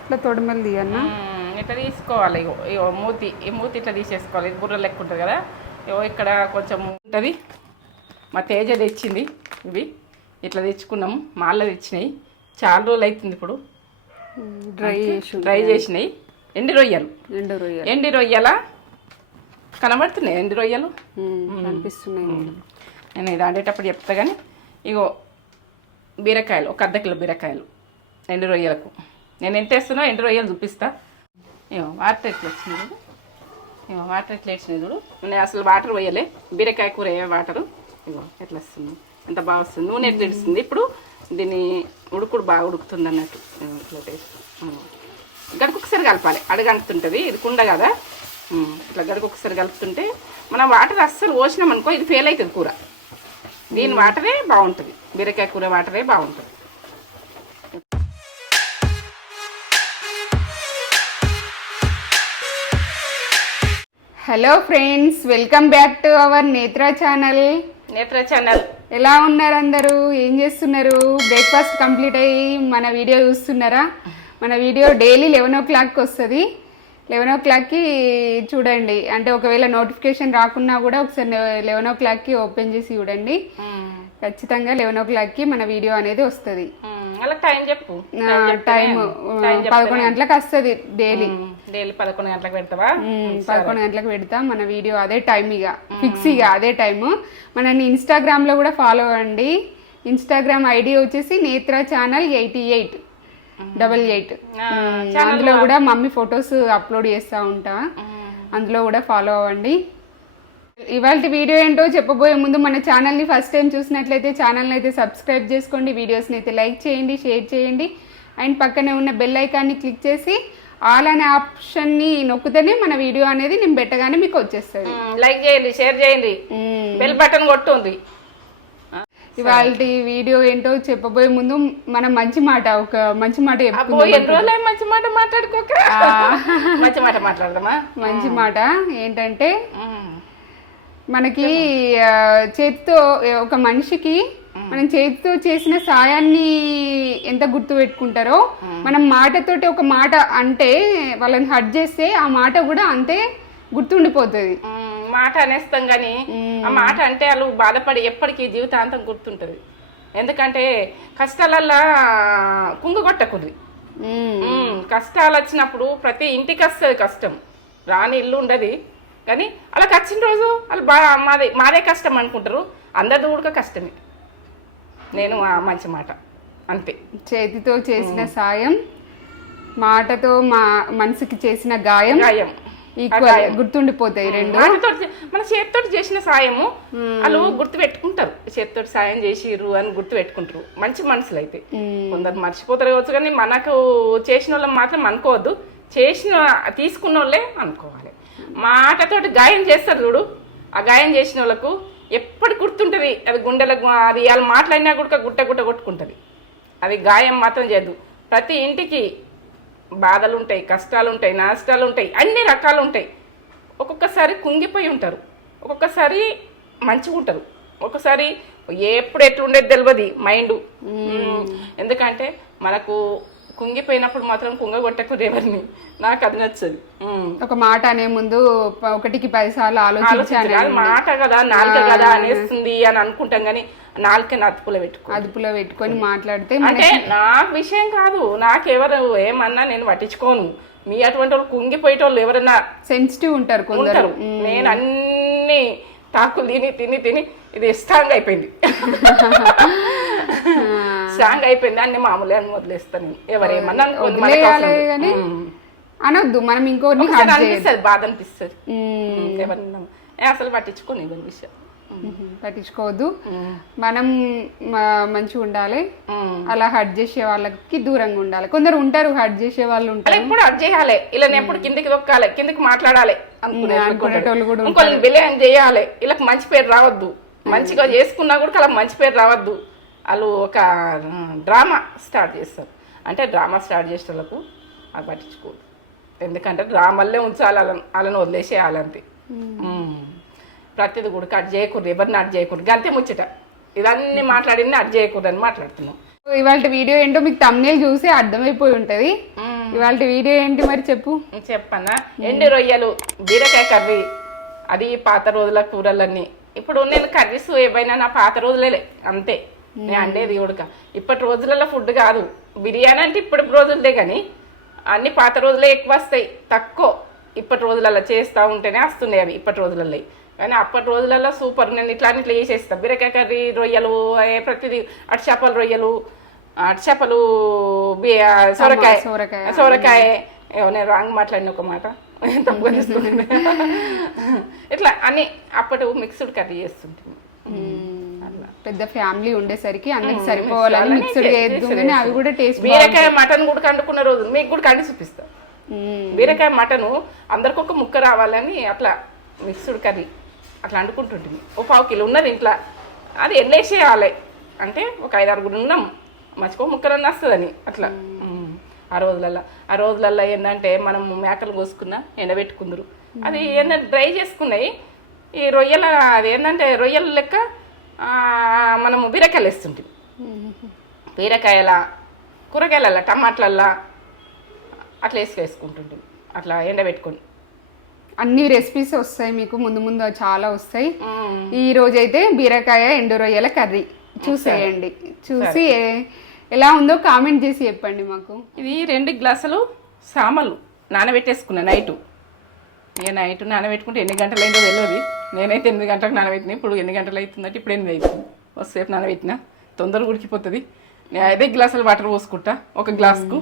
ఇట్లా తొడిమలు తీయన్న ఇట్లా తీసుకోవాలి. ఇగో ఇగో ఈ మూతి ఇట్లా తీసేసుకోవాలి. ఇది బుర్ర లెక్క ఉంటుంది కదా. ఇగో ఇక్కడ కొంచెం ఉంటుంది. మా తేజ తెచ్చింది ఇవి. ఇట్లా తెచ్చుకున్నాము. మాల్లో తెచ్చినాయి. చాలా రోజులు అవుతుంది ఇప్పుడు. డ్రై చేసినాయి. ఎండి రొయ్యల కనబడుతున్నాయి. ఎండి రొయ్యలు కనిపిస్తున్నాయి. నేను ఇది ఆడేటప్పుడు చెప్తా. కానీ ఇగో బీరకాయలు, ఒక అర్ధ కిలో బీరకాయలు ఎండు రొయ్యలకు. నేను ఎంత వేస్తున్నా ఎండు రొయ్యలు చూపిస్తా. ఇగో వాటర్ ఎట్లా వచ్చింది చూడు. ఇగో వాటర్ ఎట్లా వచ్చినాయి చూడు. నేను అసలు వాటర్ పోయలే. బీరకాయ కూర ఏ వాటరు. ఇగో ఎట్లా వస్తుంది, ఎంత బాగా వస్తుంది. నూనె ఎట్లా ఇస్తుంది. ఇప్పుడు దీన్ని ఉడుకుడు బాగా ఉడుకుతుంది అన్నట్టు. ఇట్లా టేస్ట్ గడుకొకసారి కలపాలి. అడగంటుంటుంది. ఇది కుండ కదా. ఇట్లా గడుకొకసారి కలుపుతుంటే మనం వాటర్ అస్సలు పోసినాం అనుకో ఇది ఫెయిల్ అవుతుంది కూర. దీని వాటరే బాగుంటుంది. బీరకాయ కూర వాటరే బాగుంటుంది. Hello friends, welcome back to our నేత్ర ఛానల్. ఎలా ఉన్నారు అందరూ? ఏం చేస్తున్నారు? బ్రేక్ఫాస్ట్ కంప్లీట్ అయ్యి మన వీడియో చూస్తున్నారా? మన వీడియో డైలీ 11 o'clock వస్తుంది. 11 o'clockకి చూడండి. అంటే ఒకవేళ నోటిఫికేషన్ రాకున్నా కూడా ఒకసారి 11 o'clockకి ఓపెన్ చేసి చూడండి. ఖచ్చితంగా 11 o'clockకి మన వీడియో అనేది వస్తుంది. టైం చెప్పు. టైం 11 గంటలకు వస్తుంది. డైలీ 11 గంటలకు పెడతావా? 11 గంటలకు పెడతాం మన వీడియో. అదే టైం, ఇక ఫిక్స్, ఇక అదే టైము. మనల్ని ఇన్స్టాగ్రామ్లో కూడా ఫాలో అవ్వండి. ఇన్స్టాగ్రామ్ ఐడి వచ్చేసి నేత్ర ఛానల్ 8888. అందులో కూడా మమ్మీ ఫొటోస్ అప్లోడ్ చేస్తూ ఉంటా. అందులో కూడా ఫాలో అవ్వండి. ఇవాళ వీడియో ఏంటో చెప్పబోయే ముందు మన ఛానల్ని ఫస్ట్ టైం చూసినట్లయితే ఛానల్ని అయితే సబ్స్క్రైబ్ చేసుకోండి. వీడియోస్ని అయితే లైక్ చేయండి, షేర్ చేయండి. అండ్ పక్కనే ఉన్న బెల్ ఐకాన్ని క్లిక్ చేసి ఆల్ అనే ఆప్షన్ని నొక్కుతేనే మన వీడియో అనేది నేను పెట్టగానే మీకు వచ్చేస్తుంది. లైక్ చేయండి, షేర్ చేయండి, బెల్ బటన్ కొట్టుంది. ఇవాళ వీడియో ఏంటో చెప్పబోయే ముందు మనం మంచి మాట మంచి మాట మాట్లాడుకోక మంచి మాట మాట్లాడదామా? మంచి మాట ఏంటంటే, మనకి చేతితో ఒక మనిషికి మనం చేతితో చేసిన సాయాన్ని ఎంత గుర్తు పెట్టుకుంటారో, మనం మాటతోటి ఒక మాట అంటే వాళ్ళని హర్ట్ చేస్తే ఆ మాట కూడా అంతే గుర్తుండిపోతుంది. మాట అనేస్తాం కానీ ఆ మాట అంటే వాళ్ళు బాధపడి ఎప్పటికీ జీవితాంతం గుర్తుంటుంది. ఎందుకంటే కష్టాలల్లా కుంగగొట్టకూడదు. కష్టాలు వచ్చినప్పుడు ప్రతి ఇంటికి వస్తుంది కష్టం. రాని ఇల్లు ఉండదు. కానీ వాళ్ళకి వచ్చిన రోజు వాళ్ళు మాదే కష్టం అనుకుంటారు. అందరిది కూడా కష్టమే. నేను మంచి మాట అంతే. చేతితో చేసిన సాయం, మాటతో మనసుకి చేసిన గాయం గుర్తుండిపోతాయి రెండు. మన చేతితో చేసిన సాయము వాళ్ళు గుర్తు పెట్టుకుంటారు. చేతితో సాయం చేసిర్రు అని గుర్తు పెట్టుకుంటారు మంచి మనుషులు అయితే. కొందరు మర్చిపోతారు కావచ్చు, కానీ మనకు చేసిన వాళ్ళని మాత్రం అనుకోవద్దు. తీసుకున్న వాళ్ళే అనుకోవాలి. మాటతోటి గాయం చేస్తారు చూడు. ఆ గాయం చేసిన వాళ్ళకు ఎప్పటి గుర్తుంటుంది. అది గుండెలకు, అది వాళ్ళు మాట్లాడినా కూడా గుట్ట కొట్టుకుంటుంది. అది గాయం మాత్రం చేయద్దు. ప్రతి ఇంటికి బాధలు ఉంటాయి, కష్టాలు ఉంటాయి, నష్టాలు ఉంటాయి, అన్ని రకాలు ఉంటాయి. ఒక్కొక్కసారి కుంగిపోయి ఉంటారు, ఒక్కొక్కసారి మంచిగా ఉంటారు, ఒక్కొక్కసారి ఎప్పుడు ఎట్లుండేది తెలియదు మైండ్. ఎందుకంటే మనకు కుంగిపోయినప్పుడు మాత్రం కుంగగొట్టకూడదు ఎవరిని. నాకు అది నచ్చదు. ఒక మాట అనే ముందు 1కి 10 సార్లు ఆలోచించాలి. మాట కదా, నాలుక కదా అనేస్తుంది అని అనుకుంటాం. కానీ నాలుకని అదుపులో పెట్టుకొని మాట్లాడితే అంటే నా విషయం కాదు. నాకెవరు ఏమన్నా నేను పట్టించుకోను. మీ అటువంటి వాళ్ళు కుంగిపోయేటోళ్ళు ఎవరన్నా సెన్సిటివ్ ఉంటారు కొందరు. నేను అన్ని తాకులు తిని ఇది స్ట్రాంగ్ అయిపోయింది. స్ట్రాంగ్ అయిపోయింది అన్ని మామూలు అని వదిలేస్తాను. ఎవరేమన్నా అనొద్దు. మనం ఇంకోటి అనిపిస్తుంది, బాధ అనిపిస్తుంది. ఎవరన్నా అసలు పట్టించుకోను ఎవరి విషయం. పట్టించుకోవద్దు. మనం మంచిగా ఉండాలి. అలా హర్ట్ చేసే వాళ్ళకి దూరంగా ఉండాలి. కొందరు ఉంటారు హర్ట్ చేసే వాళ్ళు ఉంటారు. ఎప్పుడు హర్ట్ చేయాలి, ఇలా ఎప్పుడు కిందికి దొక్కాలి, కిందికి మాట్లాడాలి అనుకునేటోళ్ళు కూడా ఇంకొన్ని విలయం చేయాలి. వీళ్ళకి మంచి పేరు రావద్దు. మంచిగా చేసుకున్నా కూడా వాళ్ళకి మంచి పేరు రావద్దు. వాళ్ళు ఒక డ్రామా స్టార్ట్ చేస్తారు. అంటే డ్రామా స్టార్ట్ చేసే వాళ్ళకు అది పట్టించుకోవద్దు. ఎందుకంటే డ్రామాలే ఉంచాలి, వాళ్ళని వదిలేసేయాలంతే. ప్రతిది కూడా అటు చేయకూడదు, ఎవరిని అటు చేయకూడదు. గంతే ముచ్చట. ఇదన్నీ మాట్లాడింది అటు చేయకూడదు అని మాట్లాడుతున్నాం. ఇవాళ వీడియో ఏంటో మీకు తమ్నేల్ చూసి అర్థమైపోయి ఉంటది. ఇవాళ వీడియో ఏంటి మరి చెప్పు. చెప్పన్నా, ఎండి రొయ్యలు, బీరకాయ కర్రీ, అది పాత రోజుల కూరలన్నీ. ఇప్పుడు నేను కర్రీస్ ఏవైనా నా పాత రోజులే అంతే, నేను అండేది ఉడక. ఇప్పటి రోజులలో ఫుడ్ కాదు. బిర్యానీ అంటే ఇప్పటి రోజులదే, కానీ అన్ని పాత రోజులే ఎక్కువ వస్తాయి, తక్కువ ఇప్పటి రోజులలో చేస్తూ ఉంటేనే వస్తున్నాయి అవి ఇప్పటి రోజులలో. కానీ అప్పటి రోజులలో సూపర్. నేను ఇట్లా చేసేస్తాను. బీరకాయ కర్రీ, రొయ్యలు, ప్రతిదీ, అటు రొయ్యలు, అటు సొరకాయ. నేను రాంగ్ మాట్లాడిన ఒక మాట తప్పుగా తీసుకుంటుంది. ఇట్లా అన్ని అప్పటి మిక్స్డ్ కర్రీ చేస్తుంటుంది. పెద్ద ఫ్యామిలీ ఉండేసరికి అందరికి సరిపోవాలని మిక్స్డ్ చేద్దాం. అవి కూడా టేస్ట్. బీరకాయ మటన్ కూడా కండుకున్న రోజు మీకు కూడా కండి చూపిస్తా. బీరకాయ మటను అందరికి ఒక ముక్క రావాలని అట్లా మిక్స్డ్ కర్రీ అట్లా అండుకుంటుంటుంది. ఓ 1/2 కిలో ఉన్నది ఇంట్లో, అది ఎన్నేసేయాలి అంటే ఒక 5-6 ఉన్నాం, మర్చిపో ముక్కలన్నీ వస్తుందని అట్లా. ఆ రోజులల్లో ఏంటంటే మనం మేకలు కోసుకున్నా ఎండబెట్టుకుందరు, అది ఏంటంటే డ్రై చేసుకున్నాయి. ఈ రొయ్యల అది ఏంటంటే రొయ్యల లెక్క మనము బీరకాయలు వేస్తుంటాం. బీరకాయల, కూరగాయలల్లా, టమాటాలల్లా అట్లా వేసుకుంటుంటాం, అట్లా ఎండబెట్టుకొని. అన్ని రెసిపీస్ వస్తాయి మీకు ముందు ముందు, చాలా వస్తాయి. ఈ రోజైతే బీరకాయ ఎండు రొయ్యల కర్రీ చూసేయండి. చూసి ఎలా ఉందో కామెంట్ చేసి చెప్పండి మాకు. ఇది 2 గ్లాసులు సామలు నానబెట్టేసుకున్నా నైటు. ఇక నైట్ నానబెట్టుకుంటే ఎన్ని గంటలు అయిందో తెలియదు. నేనైతే 8 గంటలకు నానబెట్టినా. ఇప్పుడు ఎన్ని గంటలు అవుతుందంటే ఇప్పుడు 8 అవుతుంది. వస్తేపు నానబెట్టినా తొందరగా ఉడికిపోతుంది. నేను 5 గ్లాసులు వాటర్ పోసుకుంటా ఒక గ్లాసుకు,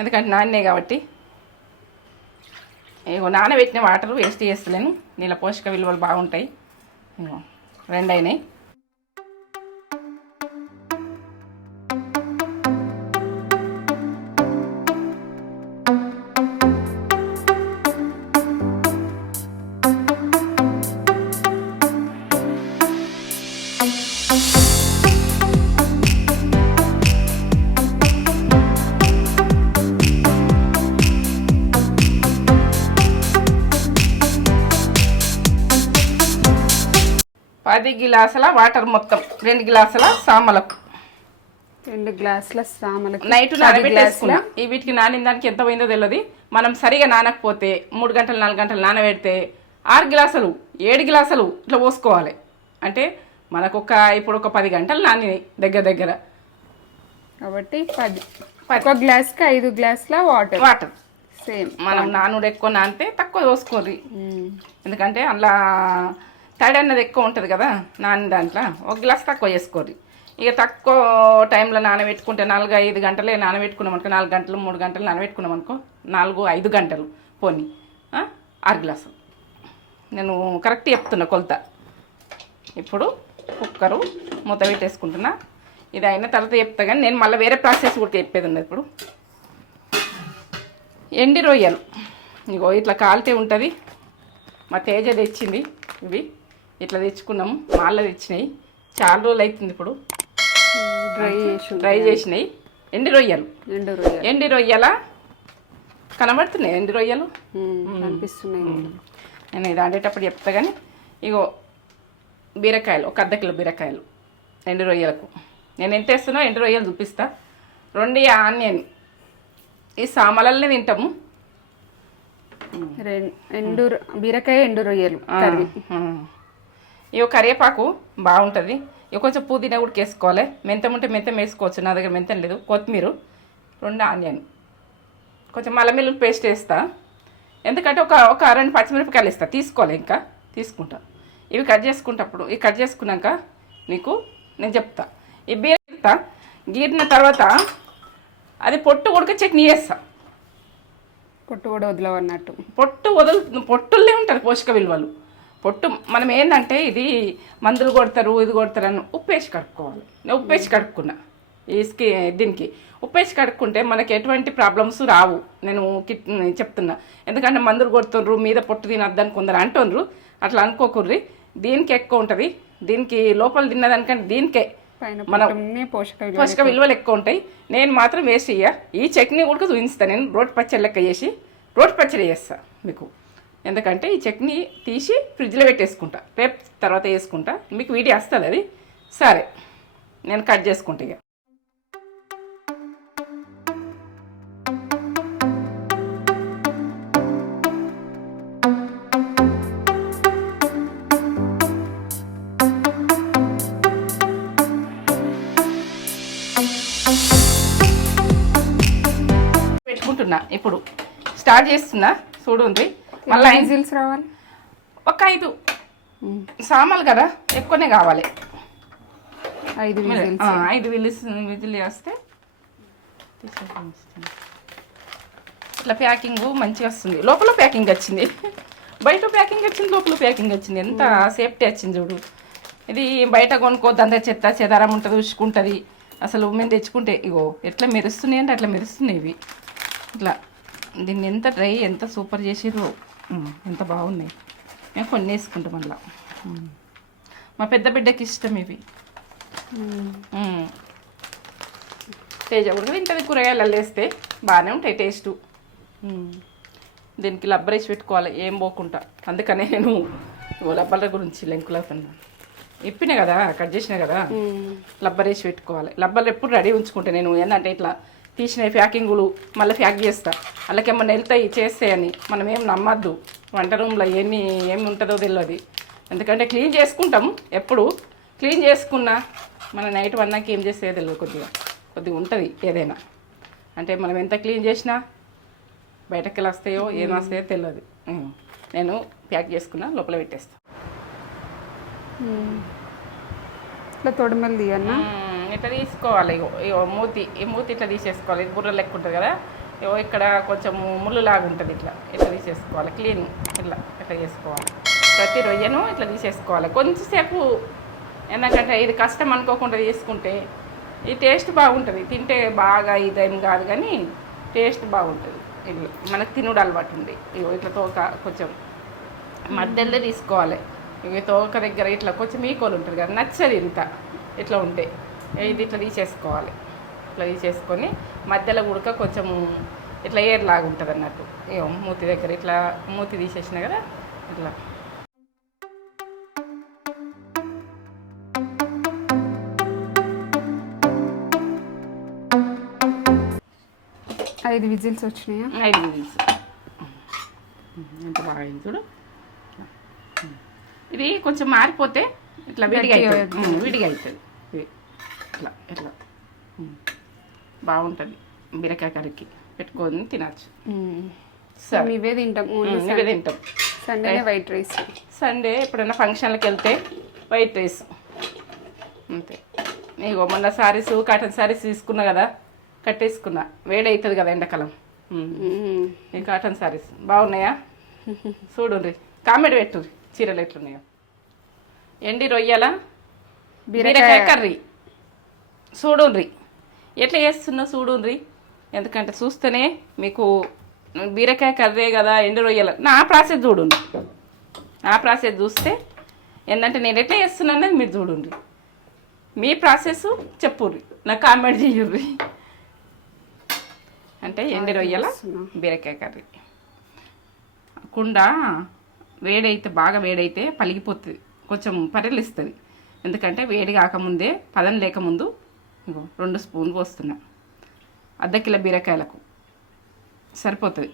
ఎందుకంటే నాన్నే కాబట్టి. ఇగో నానబెట్టిన వాటర్ వేస్ట్ చేస్తలేను, నీళ్ళ పోషక విలువలు బాగుంటాయి. ఇగో 2 అయినాయి. పది గ్లాసుల వాటర్ మొత్తం 2 గ్లాసుల సామలకు. 2 గ్లాసుల సామలకు నైట్ నానబెట్టేసుకున్నా. ఈ వీటికి నానిన దానికి ఎంత పోయిందో తెలియదు. మనం సరిగా నానకపోతే 3 గంటలు 4 గంటలు నానబెడితే 6 గ్లాసులు 7 గ్లాసులు ఇట్లా పోసుకోవాలి. అంటే మనకు ఇప్పుడు ఒక 10 గంటలు నానినాయి దగ్గర. కాబట్టి 10 గ్లాస్కి 5 గ్లాసుల వాటర్ సేమ్. మనం నానుడు ఎక్కువ నానితే తక్కువ పోసుకోరు, ఎందుకంటే అందులో తడి అన్నది ఎక్కువ ఉంటుంది కదా నాని దాంట్లో. 1 గ్లాస్ తక్కువ చేసుకోరు. ఇక తక్కువ టైంలో నానబెట్టుకుంటే 4-5 గంటలే నానబెట్టుకున్నాం అనుకో, 4 గంటలు 3 గంటలు నానబెట్టుకున్నాం అనుకో, 4-5 గంటలు పోనీ 6 గ్లాసులు. నేను కరెక్ట్ చెప్తున్నా కొలత. ఇప్పుడు కుక్కరు మూత పెట్టేసుకుంటున్నా. ఇది అయిన తర్వాత చెప్తా, కానీ నేను మళ్ళీ వేరే ప్రాసెస్ కూడా చెప్పేది ఉన్నది. ఇప్పుడు ఎండి రొయ్యలు ఇగో ఇట్లా కాలితే ఉంటుంది. మా తేజ తెచ్చింది ఇవి, ఇట్లా తెచ్చుకున్నాము. మాల్లో తెచ్చినాయి, చాలా రోజులు అవుతుంది. ఇప్పుడు డ్రై చేసినాయి ఎండి రొయ్యలు. ఎండి రొయ్యల కనబడుతున్నాయి, ఎండి రొయ్యలు కనిపిస్తున్నాయి. నేను ఇది ఆడేటప్పుడు చెప్తా. కానీ ఇగో బీరకాయలు, ఒక 1/2 కిలో బీరకాయలు ఎండి రొయ్యలకు. నేను ఎంత వేస్తున్నా ఎండి రొయ్యలు చూపిస్తా. 2 ఆనియన్, ఈ సామలల్ని తింటాము. బీరకాయ ఎండు రొయ్యలు కర్రీ. ఇక కరివేపాకు బాగుంటుంది. ఇక కొంచెం పుదీనా కూడా వేసుకోవాలి. మెంతం ఉంటే మెంతం వేసుకోవచ్చు, నా దగ్గర మెంతం లేదు. కొత్తిమీర, 2 ఆనియన్, కొంచెం అల్లం వెల్లుల్లి పేస్ట్ వేస్తా. ఎందుకంటే ఒక 2 పచ్చిమిరపకాయలు వేస్తా. తీసుకోవాలి, ఇంకా తీసుకుంటా. ఇవి కట్ చేసుకుంటప్పుడు ఇవి కట్ చేసుకున్నాక మీకు నేను చెప్తా. ఈ బీర గీరిన తర్వాత అది పొట్టు ఉడక చట్నీ చేస్తా. పొట్టు కూడా వదలవన్నట్టు. పొట్టుల్లే ఉంటుంది పోషక విలువలు. పొట్టు మనం ఏంటంటే ఇది మందులు కొడతారు, ఇది కొడతారు అని ఉప్పేసి కడుక్కోవాలి. నేను ఉప్పేసి కడుక్కున్నా. ఈ దీనికి ఉప్పేసి కడుక్కుంటే మనకి ఎటువంటి ప్రాబ్లమ్స్ రావు. నేను చెప్తున్నా, ఎందుకంటే మందులు కొడుతుండ్రు, మీద పొట్టు తినద్దని కొందరు అంటుండ్రు. అట్లా అనుకోకుర్రి. దీనికి ఎక్కువ ఉంటుంది. దీనికి లోపల తిన్నదానికంటే దీనికే మనం పోషక విలువలు ఎక్కువ ఉంటాయి. నేను మాత్రం వేస్ట్ చెయ్య. ఈ చట్నీ కూడా చూపిస్తాను. నేను రోటి పచ్చడి లెక్క చేసి రోటి పచ్చడి చేస్తాను మీకు. ఎందుకంటే ఈ చట్నీ తీసి ఫ్రిడ్జ్లో పెట్టేసుకుంటా, రేపు తర్వాత వేసుకుంటా. మీకు వీడియో వస్తుంది అది. సరే, నేను కట్ చేసుకుంటా. ఇక పెట్టుకుంటున్నా ఇప్పుడు స్టార్ట్ చేస్తున్నా చూడండి. మళ్ళీ విజిల్స్ రావాలి. ఒక 5 సామాన్లు కదా, ఎక్కువనే కావాలి. 5 విజిల్స్. 5 విజిల్ వేస్తే ఇట్లా ప్యాకింగ్ మంచిగా వస్తుంది. లోపల ప్యాకింగ్ వచ్చింది, బయట ప్యాకింగ్ వచ్చింది, లోపల ప్యాకింగ్ వచ్చింది. ఎంత సేఫ్టీ వచ్చింది చూడు. ఇది బయట కొనుక్కోద్దు, అంత చెత్త చెదారం ఉంటుంది, ఉసుకుంటుంది. అసలు మేము తెచ్చుకుంటే ఇగో ఎట్లా మెరుస్తున్నాయి అంటే అట్లా మెరుస్తున్నాయి ఇవి. ఇట్లా దీన్ని ఎంత డ్రై ఎంత సూపర్ చేసిర్రు, ఎంత బాగున్నాయి. మేము కొన్ని వేసుకుంటాం మళ్ళా. మా పెద్ద బిడ్డకి ఇష్టం ఇవి. తేజ కూడా తింటుంది, కూరగాయలు వేస్తే బాగానే ఉంటాయి టేస్టు. దీనికి లబ్బర్ వేసి పెట్టుకోవాలి ఏం పోకుండా. అందుకనే నేను లబ్బర్ల గురించి లెంకులా ఇప్పినా కదా, కట్ చేసినా కదా, లబ్బర్ వేసి పెట్టుకోవాలి. లబ్బర్లు ఎప్పుడు రెడీ ఉంచుకుంటా నేను. ఏంటంటే ఇట్లా తీసిన ప్యాకింగులు మళ్ళీ ప్యాక్ చేస్తా, వాళ్ళకేమన్నా వెళ్తాయి చేస్తాయని. మనం ఏం నమ్మద్దు, వంట రూమ్లో ఏమి ఉంటుందో తెలియదు. ఎందుకంటే క్లీన్ చేసుకుంటాం, ఎప్పుడు క్లీన్ చేసుకున్నా మన నైట్ వన్నాకి ఏం చేస్తే తెలియదు. కొద్దిగా ఉంటుంది ఏదైనా. అంటే మనం ఎంత క్లీన్ చేసినా బయటకు వెళ్ళి వస్తాయో ఏం వస్తాయో తెలియదు. నేను ప్యాక్ చేసుకున్నా లోపల పెట్టేస్తాను. ఇట్లా తొడిమలు తీయన్నా, ఇట్లా తీసుకోవాలి. ఇగో మూతి, ఈ మూతి ఇట్లా తీసేసుకోవాలి. ఇది బుర్ర లెక్క ఉంటుంది కదా, ఇగో ఇక్కడ కొంచెం ముళ్ళు లాగా ఉంటుంది. ఇట్లా తీసేసుకోవాలి. క్లీన్ ఇట్లా చేసుకోవాలి. ప్రతి రొయ్యను ఇట్లా తీసేసుకోవాలి. కొంచెంసేపు, ఎందుకంటే ఇది కష్టం అనుకోకుండా తీసుకుంటే ఈ టేస్ట్ బాగుంటుంది. తింటే బాగా ఇదేం కాదు కానీ టేస్ట్ బాగుంటుంది. ఇట్లా మనకు తినుడు అలవాటు ఉంది. ఇగో ఇట్లా తోక కొంచెం మధ్యలో తీసుకోవాలి. ఇవి తోక దగ్గర ఇట్లా కొంచెం ఈకోలు ఉంటుంది కదా, నచ్చది ఇంత ఇట్లా ఉంటే. ఇది ఇట్లా తీసేసుకోవాలి. ఇట్లా తీసేసుకొని మధ్యలో ఉడక కొంచెము ఇట్లా ఏర్ లాగా ఉంటుంది అన్నట్టు. ఇగో మూతి దగ్గర ఇట్లా మూతి తీసేసిన కదా, ఇట్లా 5 విజిల్స్ వచ్చినాయా? 5 విజిల్స్. ఎంత బాగా అయింది చూడు. ఇది కొంచెం మారిపోతే ఇట్లా విడిగా అవుతుంది. ఇట్లా బాగుంటుంది. బీరకాయ కర్రీకి పెట్టుకొని తినచ్చు. ఇవే తింటాం. Sunday white rice. సండే ఎప్పుడైనా ఫంక్షన్లకు వెళ్తే వైట్ రైస్ అంతే. నీకు మొన్న సారీస్ కాటన్ సారీస్ తీసుకున్నా కదా, కట్టేసుకున్నా. వేడి అవుతుంది కదా ఎండాకాలం. ఈ కాటన్ సారీస్ బాగున్నాయా చూడుండ్రి, కామెంట్ పెట్టు చీరలు ఎట్లున్నాయో. ఎండి రొయ్యల బీరకాయ కర్రీ చూడుండ్రి, ఎట్లా చేస్తున్నా చూడుండ్రి. ఎందుకంటే చూస్తేనే మీకు బీరకాయ కర్రీ కదా, ఎండు రొయ్యల నా ప్రాసెస్ చూడుండ్రి. నా ప్రాసెస్ చూస్తే ఏంటంటే నేను ఎట్లా చేస్తున్నానని మీరు చూడుండ్రి. మీ ప్రాసెస్ చెప్పుర్రి, నాకు కామెంట్ చేయుర్రి. అంటే ఎండు రొయ్యల బీరకాయ కర్రీ. కుండ వేడైతే బాగా వేడైతే పలిగిపోతుంది, కొంచెం పరిలిస్తుంది. ఎందుకంటే వేడి కాకముందే, పదం లేకముందు 2 స్పూన్లు పోస్తున్నా. ½ కిలో బీరకాయలకు సరిపోతుంది.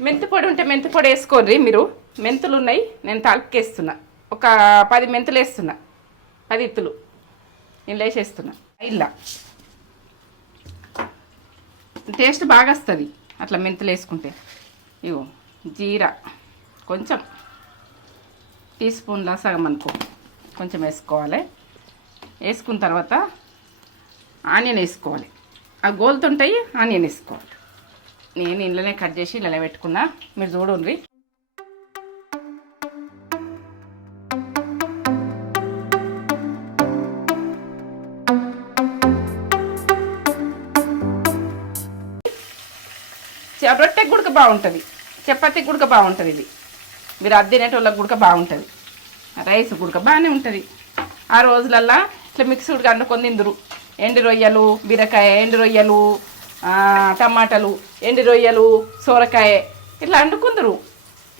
మెంతి పొడి ఉంటే మెంతి పొడి వేసుకోర్రి మీరు. మెంతులు ఉన్నాయి, నేను తాలికేస్తున్నా. ఒక 10 మెంతులు వేస్తున్నా, 10 ఇత్తులు ఇలా వేసేస్తున్నా. ఇలా టేస్ట్ బాగా వస్తుంది అట్లా మెంతులు వేసుకుంటే. ఇగో జీరా కొంచెం టీ స్పూన్ల సగం అనుకో కొంచెం వేసుకోవాలి. వేసుకున్న తర్వాత ఆనియన్ వేసుకోవాలి. ఆ గోలుతుంటాయి, ఆనియన్ వేసుకోవాలి. నేను ఇంట్లోనే కట్ చేసి ఇలా పెట్టుకున్నా, మీరు చూడండి. రొట్టెకి గుడక బాగుంటుంది, చపాతీకి గుడక బాగుంటుంది. ఇది మీరు అద్దినేటోళ్ళకి గుడక బాగుంటుంది. రైస్ గుడక బాగానే ఉంటుంది. ఆ రోజులల్లా ఇట్లా మిక్స్డ్గా వండుకొని తిందురు. ఎండు రొయ్యలు బీరకాయ, ఎండు రొయ్యలు టమాటాలు, ఎండు రొయ్యలు సోరకాయ ఇట్లా వండుకుందరు.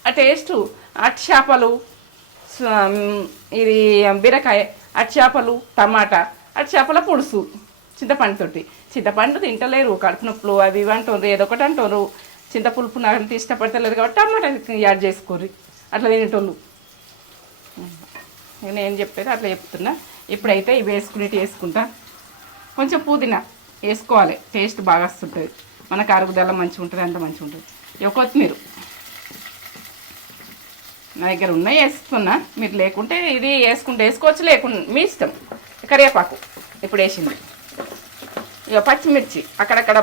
ఆ టేస్టు అట్టి చేపలు, ఇది బీరకాయ, అట్టి చేపలు, టమాటా, అట్టి చేపల పులుసు చింతపండుతోటి. చింతపండు తింటలేరు, కడుపు నొప్పులు అవి ఇవి అంటారు, ఏదో ఒకటి అంటారు. చింతపులుపు నాకు ఇష్టపడతలేరు కాబట్టి టమాటా యాడ్ చేసుకోర్రి, అట్లా తినేటోళ్ళు. నేను చెప్పేది అట్లా చెప్తున్నా. ఇప్పుడైతే ఇవి వేసుకునేటి వేసుకుంటా. కొంచెం పుదీనా వేసుకోవాలి, టేస్ట్ బాగా వస్తుంటుంది, మనకు అరుగుదల మంచిగా ఉంటుంది, అంత మంచిగా ఉంటుంది. ఇక కొత్తిమీర నా దగ్గర ఉన్నాయి వేస్తున్నా, మీరు లేకుంటే ఇది వేసుకోవచ్చు, లేకుండా మీ ఇష్టం. కరివేపాకు ఇప్పుడు వేసింది. ఇక పచ్చిమిర్చి అక్కడక్కడ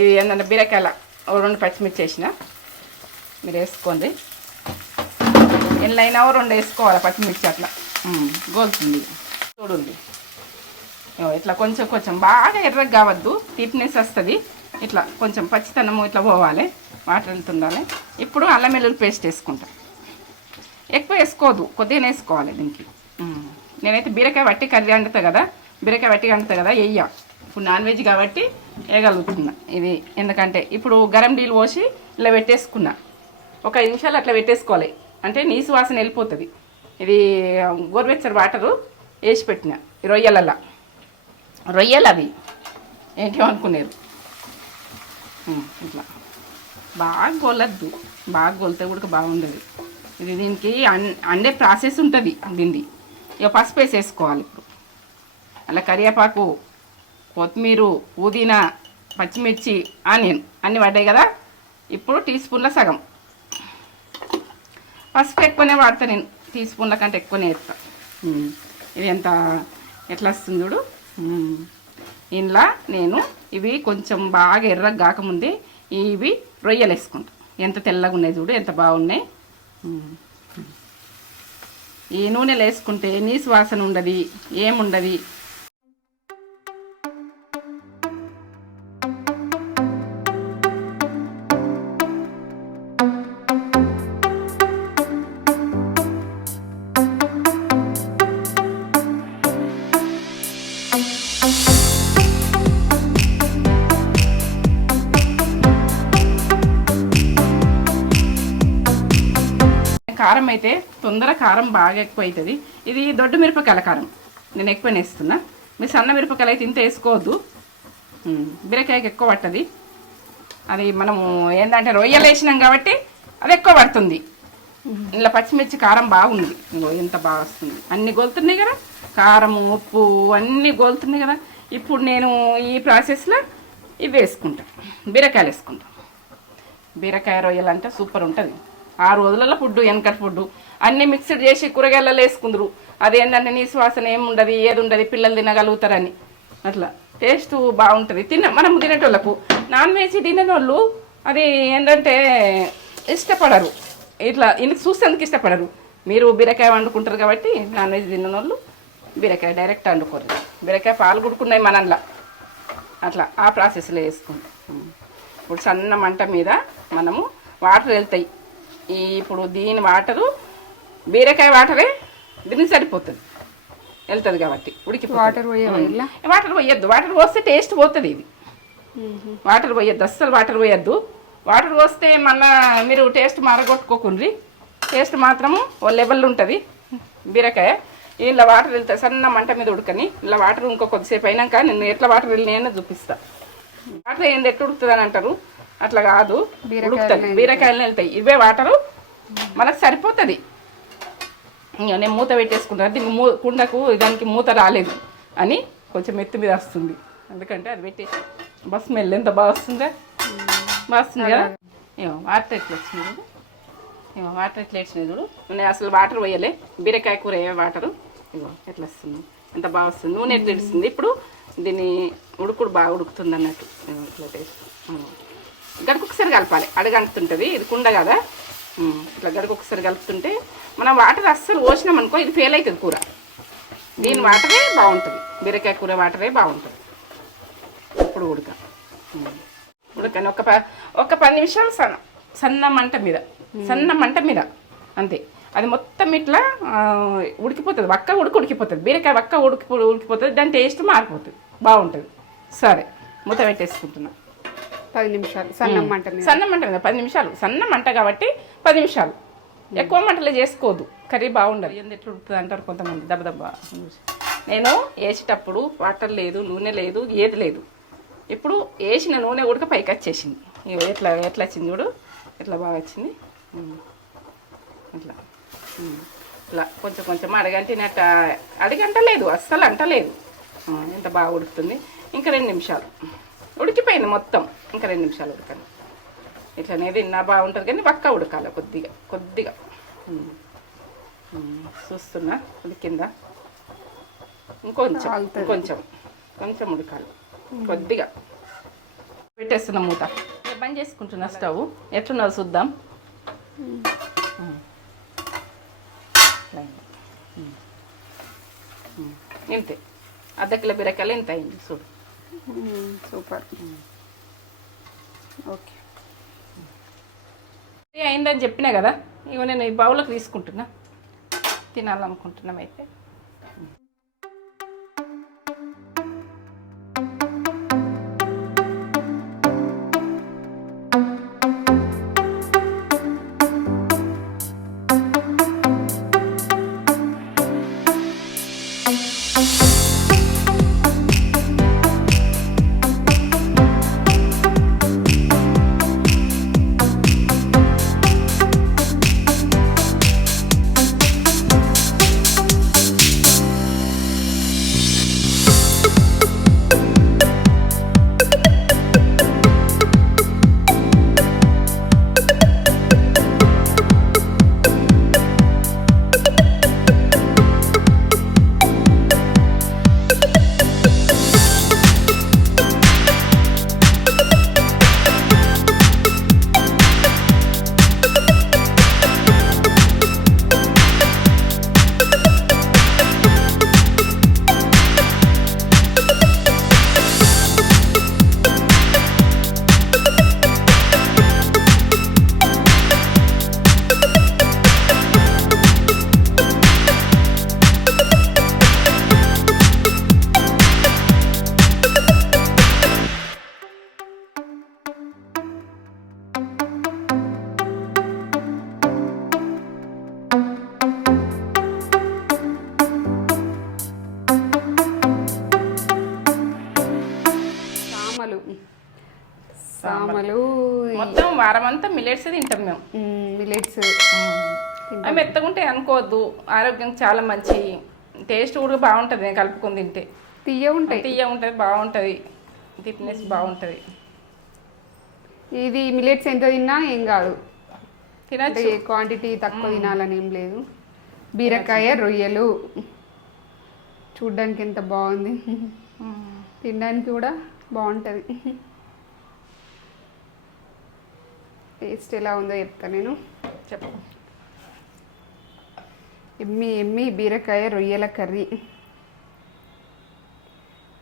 ఇది ఏంటంటే బీరకాయల 2 పచ్చిమిర్చి వేసిన, మీరు వేసుకోండి. ఎన్నైనా 2 వేసుకోవాలి పచ్చిమిర్చి, అట్లా గోలుతుంది. చూడండి ఇట్లా కొంచెం కొంచెం బాగా ఎర్రగా కావద్దు, తీపినెస్ వస్తుంది. ఇట్లా కొంచెం పచ్చితనము ఇట్లా పోవాలి, వాటర్ వెళ్తుండాలి. ఇప్పుడు అల్లం వెల్లుల్లి పేస్ట్ వేసుకుంటాం. ఎక్కువ వేసుకోవద్దు, కొద్దిగా వేసుకోవాలి దీనికి. నేనైతే బీరకాయ వట్టి కర్రీ వండుతా కదా, బీరకాయ వట్టి వండుతా కదా, వేయ. ఇప్పుడు నాన్ వెజ్ కాబట్టి వేయగలుగుతున్నా ఇది. ఎందుకంటే ఇప్పుడు గరం నీళ్ళు పోసి ఇలా పెట్టేసుకున్నా, ఒక 5 నిమిషాలు అట్లా పెట్టేసుకోవాలి, అంటే నీసు వాసన వెళ్ళిపోతుంది. ఇది గోరువెచ్చని వాటరు వేసి పెట్టిన రొయ్యలల్లా. రొయ్యలు అవి ఏంటేమనుకునేది ఇట్లా బాగా గోలద్దు, బాగా గోలితే కూడా బాగుండదు ఇది. దీనికి అండే ప్రాసెస్ ఉంటుంది దీన్ని. ఇక పసుపు వేసేసుకోవాలి. ఇప్పుడు అలా కరివేపాకు, కొత్తిమీర, పుదీనా, పచ్చిమిర్చి, ఆనియన్ అన్నీ పడ్డాయి కదా. ఇప్పుడు టీ స్పూన్ల సగం పసుపు ఎక్కువనే వాడతా నేను, టీ స్పూన్ల కంటే ఎక్కువనే వేస్తా. ఇది ఎంత ఎట్లా వస్తుంది చూడు. ఇంట్లో నేను ఇవి కొంచెం బాగా ఎర్రగా కాకముందే ఇవి రొయ్యలు వేసుకుంటా. ఎంత తెల్లగా ఉన్నాయి చూడు, ఎంత బాగున్నాయి. ఈ నూనెలు వేసుకుంటే నీసు వాసన ఉండదు, ఏముండదు. కారం అయితే తొందర కారం బాగా ఎక్కువ అవుతుంది. ఇది దొడ్డు మిరపకాయల కారం నేను ఎక్కువ వేస్తున్నా. మీరు సన్న మిరపకాయలు అయితే ఇంత వేసుకోవద్దు, బీరకాయకి ఎక్కువ పట్టది. అది మనము ఏంటంటే రొయ్యలు వేసినాం కాబట్టి అది ఎక్కువ పడుతుంది. ఇలా పచ్చిమిర్చి కారం బాగుంది, ఎంత బాగా వస్తుంది. అన్నీ గోలుతున్నాయి కదా, కారం, ఉప్పు అన్నీ గోలుతున్నాయి కదా. ఇప్పుడు నేను ఈ ప్రాసెస్లో ఇవి వేసుకుంటా, బీరకాయలు వేసుకుంటా. బీరకాయ రొయ్యలు అంటే సూపర్ ఉంటుంది. 6 రోజులలో ఫుడ్, వెనకటి ఫుడ్ అన్నీ మిక్స్డ్ చేసి కూరగాయలలో వేసుకుందరు. అదేంటంటే నీ శ్వాసన ఏముండదు, ఏది ఉండదు, పిల్లలు తినగలుగుతారని. అట్లా టేస్ట్ బాగుంటుంది. మనం తినేటోళ్ళకు. నాన్ వెజ్ తినేటోళ్ళు అది ఏంటంటే ఇష్టపడరు, ఇట్లా ఇందుకు చూసేందుకు ఇష్టపడరు. మీరు బీరకాయ వండుకుంటారు కాబట్టి నాన్ వెజ్ తిన్న వాళ్ళు బీరకాయ డైరెక్ట్ వండుకోరు. బీరకాయ పాలు కుడుకున్నాయి మనల్లా, అట్లా ఆ ప్రాసెస్లో వేసుకుంటాం. ఇప్పుడు సన్న మంట మీద మనము వాటర్ వెళ్తాయి. ఇప్పుడు దీని వాటరు బీరకాయ వాటరే దీనికి సరిపోతుంది, వెళ్తుంది కాబట్టి ఉడికిపోతుంది. వాటర్ పోయొద్దు, వాటర్ పోస్తే టేస్ట్ పోతుంది. ఇది వాటర్ పోయొద్దు, అస్సలు వాటర్ పోయొద్దు. వాటర్ పోస్తే మళ్ళీ మీరు టేస్ట్ మారగొట్టుకోకుండ్రి. టేస్ట్ మాత్రము ఓ లెవెల్ ఉంటుంది బీరకాయ. ఇలా వాటర్ వెళ్తాయి, సన్న మంట మీద ఉడకని. ఇలా వాటర్ ఇంకో కొద్దిసేపు అయినాక నేను ఎట్లా వాటర్ వెళ్ళినాయో చూపిస్తాను. వాటర్ ఏంది ఎట్లా ఉడుకుతుంది అని అంటారు, అట్లా కాదు, ఉడుకుతుంది. బీరకాయలు వెళ్తాయి, ఇవే వాటరు మనకు సరిపోతుంది. ఇంకా నేను మూత పెట్టేసుకుంటాను. దీనికి కుండకు దానికి మూత రాలేదు అని కొంచెం ఎత్తు మీద వస్తుంది, ఎందుకంటే అది పెట్టేసి బస్ స్మెల్ ఎంత బాగా వస్తుందా, బాగా వస్తుంది కదా. ఏమో వాటర్ ఎట్లా వచ్చింది చూడు, ఏమో వాటర్ ఎట్లా వచ్చినాయి చూడు. నేను అసలు వాటర్ పోయలే, బీరకాయ కూర ఏ వాటరు ఇగో ఎట్లా వస్తుంది, ఎంత బాగా వస్తుంది. నూనె ఎట్లా ఇస్తుంది. ఇప్పుడు దీన్ని ఉడుకుడు బాగా ఉడుకుతుంది అన్నట్టు. ఇట్లా టేస్ట్ గడుకొకసారి కలపాలి, అడగంటుతుంటుంది. ఇది కుండ కదా, ఇట్లా గడుకొకసారి కలుపుతుంటే మనం వాటర్ అస్సలు పోసినాం అనుకో ఇది ఫెయిల్ అవుతుంది కూర. దీని వాటరే బాగుంటుంది, బీరకాయ కూర వాటరే బాగుంటుంది. ఇప్పుడు ఉడకని ఒక 10 నిమిషాలు సన్న మంట మీద అంతే. అది మొత్తం ఇట్లా ఉడికిపోతుంది, ఉడికిపోతుంది. బీరకాయ ఉడికిపోతుంది, దాని టేస్ట్ మారిపోతుంది, బాగుంటుంది. సరే మూత పెట్టేసుకుంటున్నా. 10 నిమిషాలు సన్న మంట మీద 10 నిమిషాలు సన్న మంట కాబట్టి 10 నిమిషాలు. ఎక్కువ మంటలో చేసుకోవద్దు, కర్రీ బాగుండదు. ఏంది ఎట్లా ఉడుతుంది అంటారు కొంతమంది. దెబ్బ నేను వేసేటప్పుడు వాటర్ లేదు, నూనె లేదు, ఏది లేదు. ఇప్పుడు వేసిన నూనె ఉడక పైకి వచ్చేసింది. ఎట్లా వచ్చింది చూడు, ఎట్లా బాగా వచ్చింది. ఇట్లా కొంచెం కొంచెం అడగంటినట్టు, అడగంటలేదు, అస్సలు అంటలేదు. ఎంత బాగా ఉడుకుతుంది. ఇంకా 2 నిమిషాలు ఉడికిపోయింది మొత్తం. ఇంకా 2 నిమిషాలు ఉడకండి. ఇట్లా అనేది తిన్నా బాగుంటుంది కానీ పక్క ఉడకాలి కొద్దిగా. చూస్తున్నా ఉడికిందా? కొంచెం ఉడకాలి కొద్దిగా. పెట్టేస్తున్నా మూత. బంద్ చేసుకుంటున్నా స్టవ్. ఎట్లున్నదో చూద్దాం. ఇంతే, అర్ధ కిలో బీరకాయలు ఇంత అయింది చూడు. సూపర్. ఓకే, అయిందని చెప్పినా కదా. ఇగో నేను ఈ బౌల్లోకి తీసుకుంటున్నా, తినాలనుకుంటున్నాం. అయితే సామలు మొత్తం వారం అంతా మిల్లెట్స్ తింటాం మేము. మిల్లెట్స్ అవి మెత్తగుంటాయి అనుకోవద్దు, ఆరోగ్యం చాలా మంచి. టేస్ట్ కూడా బాగుంటుంది కలుపుకొని తింటే. తీయ ఉంటుంది, బాగుంటుంది, థిక్నెస్ బాగుంటుంది. ఇది మిల్లెట్స్ ఎంత తిన్నా ఏం కాదు, తినచ్చు. క్వాంటిటీ తక్కువ తినాలని ఏం లేదు. బీరకాయ రొయ్యలు చూడ్డానికి ఎంత బాగుంది, తినడానికి కూడా బాగుంటుంది. టేస్ట్ ఎలా ఉందో చెప్తా నేను. చెప్పు. ఎమ్మి బీరకాయ రొయ్యల కర్రీ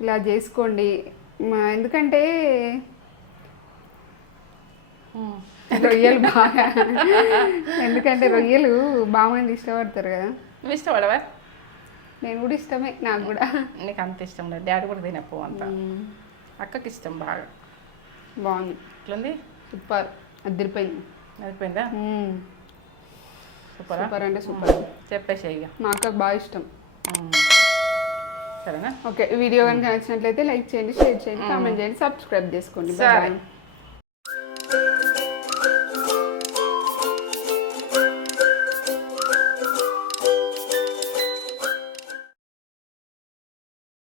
ఇలా చేసుకోండి. ఎందుకంటే రొయ్యలు బాగా రొయ్యలు బాగా మంది ఇష్టపడతారు కదా. నువ్వు ఇష్టపడవా? నేను కూడా ఇష్టమే, నాకు కూడా. నీకు అంత ఇష్టం లేదు, డాడీ కూడా తినపో అంత. అక్కకి ఇష్టం బాగా. బాగుంది. ఎట్లుంది? సూపర్, అదిరిపోయిందా? సూపర్ అంటే సూపర్. చెప్పేసి ఇక మా అక్కకు బాగా ఇష్టం. సరేనా? ఓకే, వీడియో కనుక నచ్చినట్లయితే లైక్ చేయండి, షేర్ చేయండి, కామెంట్ చేయండి, సబ్స్క్రైబ్ చేసుకోండి. సరే.